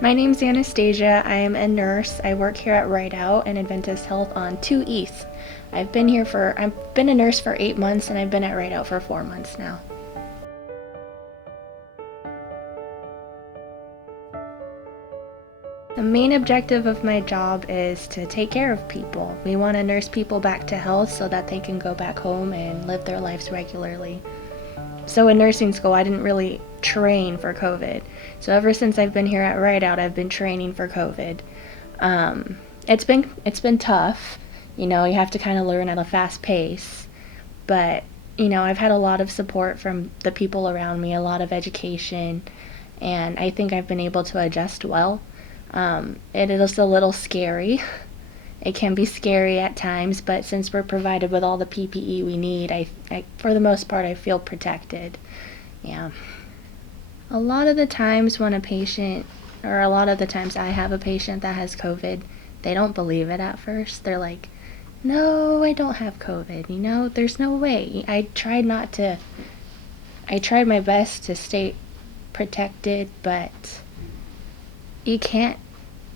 My name's Anastasia. I am a nurse. I work here at Right Out in Adventist Health on 2 East. I've been a nurse for 8 months and I've been at Right Out for 4 months now. The main objective of my job is to take care of people. We want to nurse people back to health so that they can go back home and live their lives regularly. So in nursing school, I didn't really train for COVID. So ever since I've been here at Right Out, I've been training for COVID. It's been tough. You have to kind of learn at a fast pace. But I've had a lot of support from the people around me, a lot of education, and I think I've been able to adjust well. It is a little scary. It can be scary at times, but since we're provided with all the PPE we need, for the most part, I feel protected. Yeah. A lot of the times when a patient, or a lot of the times I have a patient that has COVID, they don't believe it at first. They're like, no, I don't have COVID. There's no way. I tried my best to stay protected, but you can't.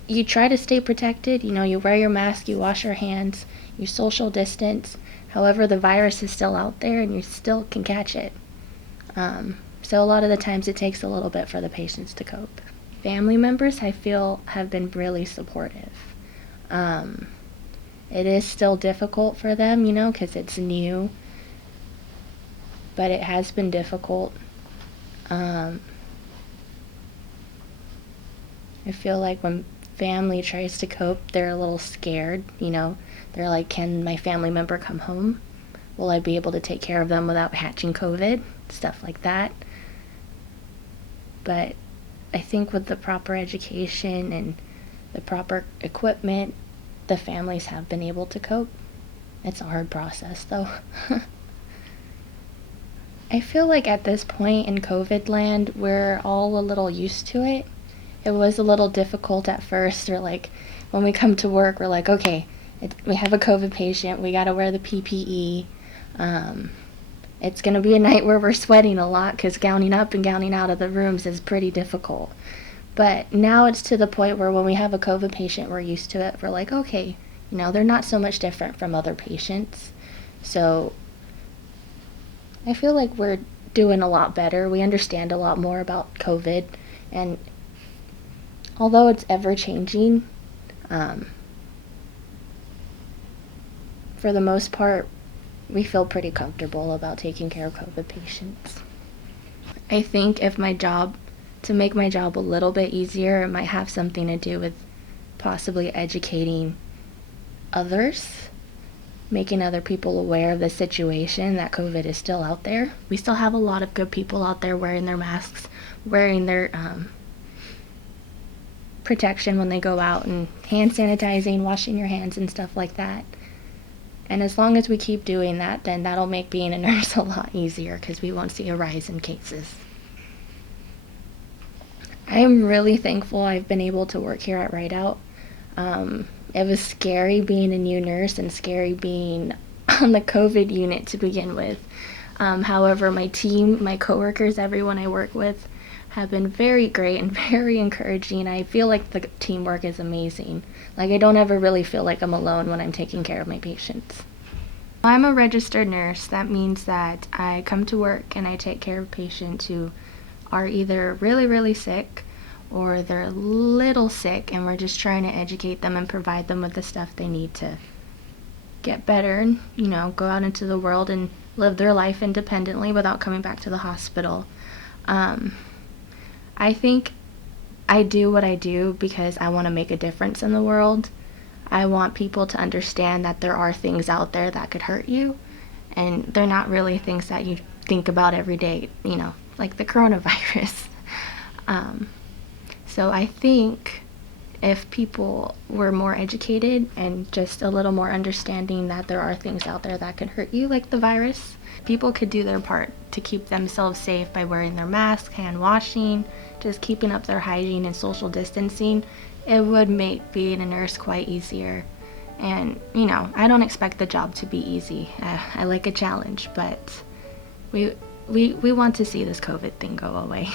You try to stay protected. You wear your mask, you wash your hands, you social distance. However, the virus is still out there and you still can catch it. So a lot of the times it takes a little bit for the patients to cope. Family members, I feel, have been really supportive. It is still difficult for them, because it's new, but it has been difficult. I feel like when family tries to cope, they're a little scared, They're like, can my family member come home? Will I be able to take care of them without catching COVID? Stuff like that. But I think with the proper education and the proper equipment, the families have been able to cope. It's a hard process, though. I feel like at this point in COVID land, we're all a little used to it. It was a little difficult at first, or like when we come to work, we're like, okay, we have a COVID patient, we gotta wear the PPE. It's gonna be a night where we're sweating a lot because gowning up and gowning out of the rooms is pretty difficult. But now it's to the point where when we have a COVID patient, we're used to it. We're like, okay, they're not so much different from other patients. So I feel like we're doing a lot better. We understand a lot more about COVID. And although it's ever changing, for the most part, we feel pretty comfortable about taking care of COVID patients. I think to make my job a little bit easier, it might have something to do with possibly educating others, making other people aware of the situation that COVID is still out there. We still have a lot of good people out there wearing their masks, wearing their protection when they go out, and hand sanitizing, washing your hands and stuff like that. And as long as we keep doing that, then that'll make being a nurse a lot easier because we won't see a rise in cases. I am really thankful I've been able to work here at Right Out. It was scary being a new nurse and scary being on the COVID unit to begin with. However, my team, my coworkers, everyone I work with have been very great and very encouraging. I feel like the teamwork is amazing. Like, I don't ever really feel like I'm alone when I'm taking care of my patients. I'm a registered nurse. That means that I come to work and I take care of patients who are either really, really sick or they're a little sick, and we're just trying to educate them and provide them with the stuff they need to get better and, go out into the world and live their life independently without coming back to the hospital. I think I do what I do because I want to make a difference in the world. I want people to understand that there are things out there that could hurt you, and they're not really things that you think about every day, like the coronavirus. So I think if people were more educated and just a little more understanding that there are things out there that could hurt you, like the virus, people could do their part to keep themselves safe by wearing their mask, hand washing, just keeping up their hygiene and social distancing. It would make being a nurse quite easier. And, I don't expect the job to be easy. I like a challenge, but we want to see this COVID thing go away.